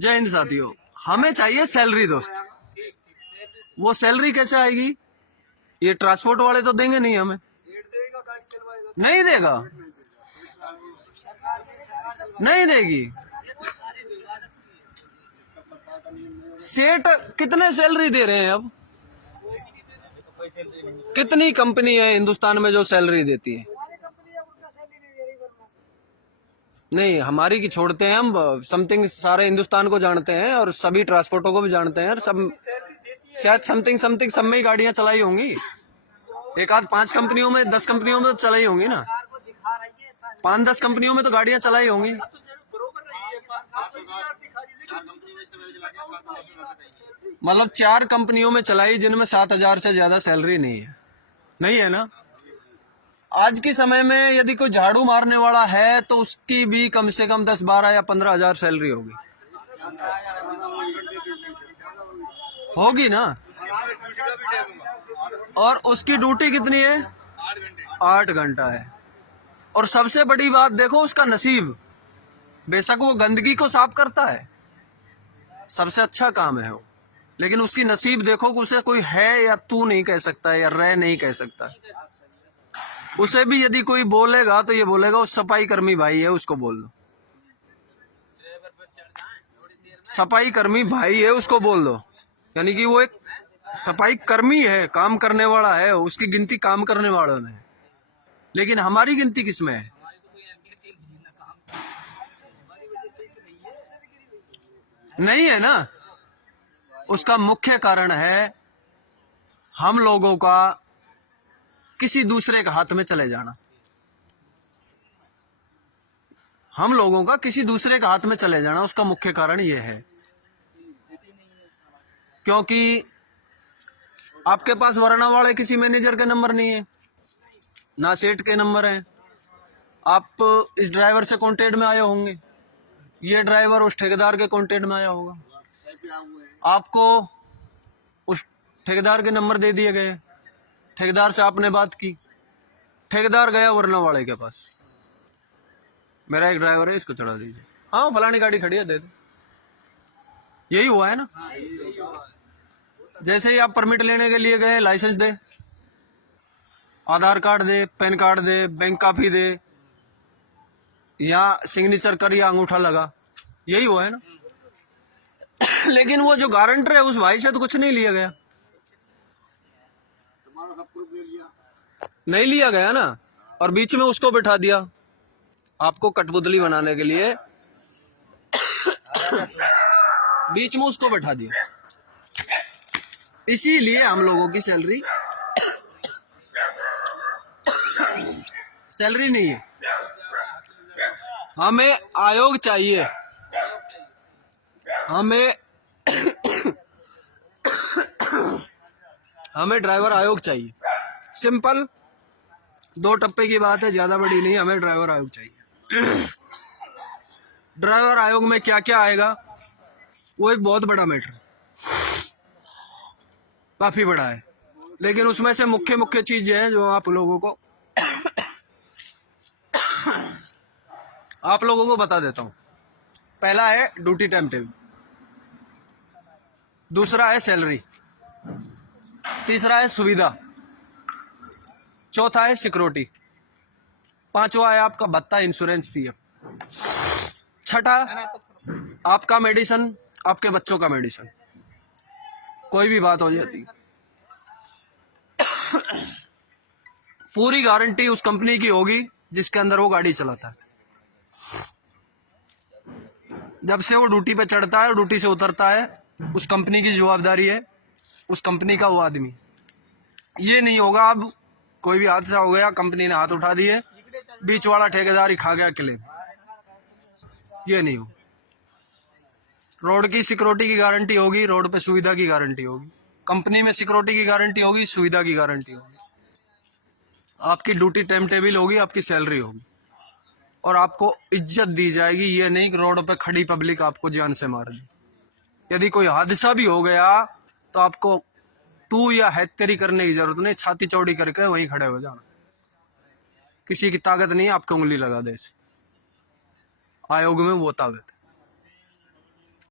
जय हिंद साथियों, हमें चाहिए सैलरी दोस्त। वो सैलरी कैसे आएगी? ये ट्रांसपोर्ट वाले तो देंगे नहीं हमें। नहीं देगा, नहीं देगी। सेठ कितने सैलरी दे रहे हैं अब? कितनी कंपनी है हिंदुस्तान में जो सैलरी देती है? नहीं, हमारी की छोड़ते हैं हम। समथिंग सारे हिंदुस्तान को जानते हैं और सभी ट्रांसपोर्टों को भी जानते हैं और सब शायद समथिंग समथिंग सब में ही गाड़ियां चलाई होंगी। एक आध 5 कंपनियों में 10 कंपनियों में तो चलाई होंगी ना। 5-10 कंपनियों में तो गाड़ियां चलाई होंगी। मतलब 4 कंपनियों में चलाई जिनमें 7,000 से ज्यादा सैलरी नहीं है। नहीं है ना? आज के समय में यदि कोई झाड़ू मारने वाला है तो उसकी भी कम से कम 10, 12 या 15,000 सैलरी होगी। होगी ना? और उसकी ड्यूटी कितनी है? 8 घंटा है। और सबसे बड़ी बात देखो, उसका नसीब। बेशक वो गंदगी को साफ करता है, सबसे अच्छा काम है वो, लेकिन उसकी नसीब देखो कि उसे कोई है या तू नहीं कह सकता या रह नहीं कह सकता। उसे भी यदि कोई बोलेगा तो ये बोलेगा वो सफाई कर्मी भाई है, उसको बोल दो। सफाई कर्मी भाई है, उसको बोल दो। यानी कि वो एक सफाई कर्मी है, काम करने वाला है, उसकी गिनती काम करने वालों में है। लेकिन हमारी गिनती किसमें है? नहीं है ना। उसका मुख्य कारण है हम लोगों का किसी दूसरे के हाथ में चले जाना। हम लोगों का किसी दूसरे के हाथ में चले जाना, उसका मुख्य कारण यह है। क्योंकि आपके पास वरना वाले किसी मैनेजर के नंबर नहीं है, ना सेठ के नंबर है। आप इस ड्राइवर से कांटेक्ट में आए होंगे, ये ड्राइवर उस ठेकेदार के कांटेक्ट में आया होगा, आपको उस ठेकेदार के नंबर दे दिए गए, ठेकेदार से आपने बात की, ठेकेदार गया वरना वाले के पास, मेरा एक ड्राइवर है, इसको चढ़ा दीजिए। हाँ, फलानी गाड़ी खड़ी है, दे दो। यही हुआ है ना। जैसे ही आप परमिट लेने के लिए गए, लाइसेंस दे, आधार कार्ड दे, पैन कार्ड दे, बैंक कॉपी दे, या सिग्नेचर कर या अंगूठा लगा, यही हुआ है ना। लेकिन वो जो गारंटर है उस भाई से तो कुछ नहीं लिया गया। नहीं लिया गया ना, और बीच में उसको बिठा दिया आपको कठपुतली बनाने के लिए। बीच में उसको बैठा दिया, इसीलिए हम लोगों की सैलरी नहीं है। हमें आयोग चाहिए, हमें हमें ड्राइवर आयोग चाहिए। सिंपल 2 टप्पे की बात है, ज्यादा बड़ी नहीं। हमें ड्राइवर आयोग चाहिए। ड्राइवर आयोग में क्या क्या आएगा वो एक बहुत बड़ा मैटर, काफी बड़ा है। लेकिन उसमें से मुख्य मुख्य चीजें हैं जो आप लोगों को बता देता हूं। पहला है ड्यूटी टाइम टेबल, दूसरा है सैलरी, तीसरा है सुविधा, चौथा है सिक्योरिटी, पांचवा है आपका भत्ता, इंश्योरेंस, पीएफ, छठा आपका मेडिसिन, आपके बच्चों का मेडिसिन, कोई भी बात हो जाती। पूरी गारंटी उस कंपनी की होगी जिसके अंदर वो गाड़ी चलाता है। जब से वो ड्यूटी पे चढ़ता है, ड्यूटी से उतरता है, उस कंपनी की जवाबदारी है, उस कंपनी का वो आदमी। ये नहीं होगा अब कोई भी हादसा हो गया, कंपनी ने हाथ उठा दिए, बीच वाला ठेकेदार ही खा गया क्लेम, ये नहीं हो। रोड की सिक्योरिटी की गारंटी होगी, रोड पे सुविधा की गारंटी होगी, कंपनी में सिक्योरिटी की गारंटी होगी, सुविधा की गारंटी होगी, आपकी ड्यूटी टाइम टेबल होगी, आपकी सैलरी होगी, और आपको इज्जत दी जाएगी। ये नहीं कि रोड पे खड़ी पब्लिक आपको जान से मार दे। यदि कोई हादसा भी हो गया तो आपको तू या हैत्तेरी करने की जरूरत नहीं, छाती चौड़ी करके वहीं खड़े हो जाना। किसी की ताकत नहीं है आपको उंगली लगा दे। आयोग में वो ताकत है।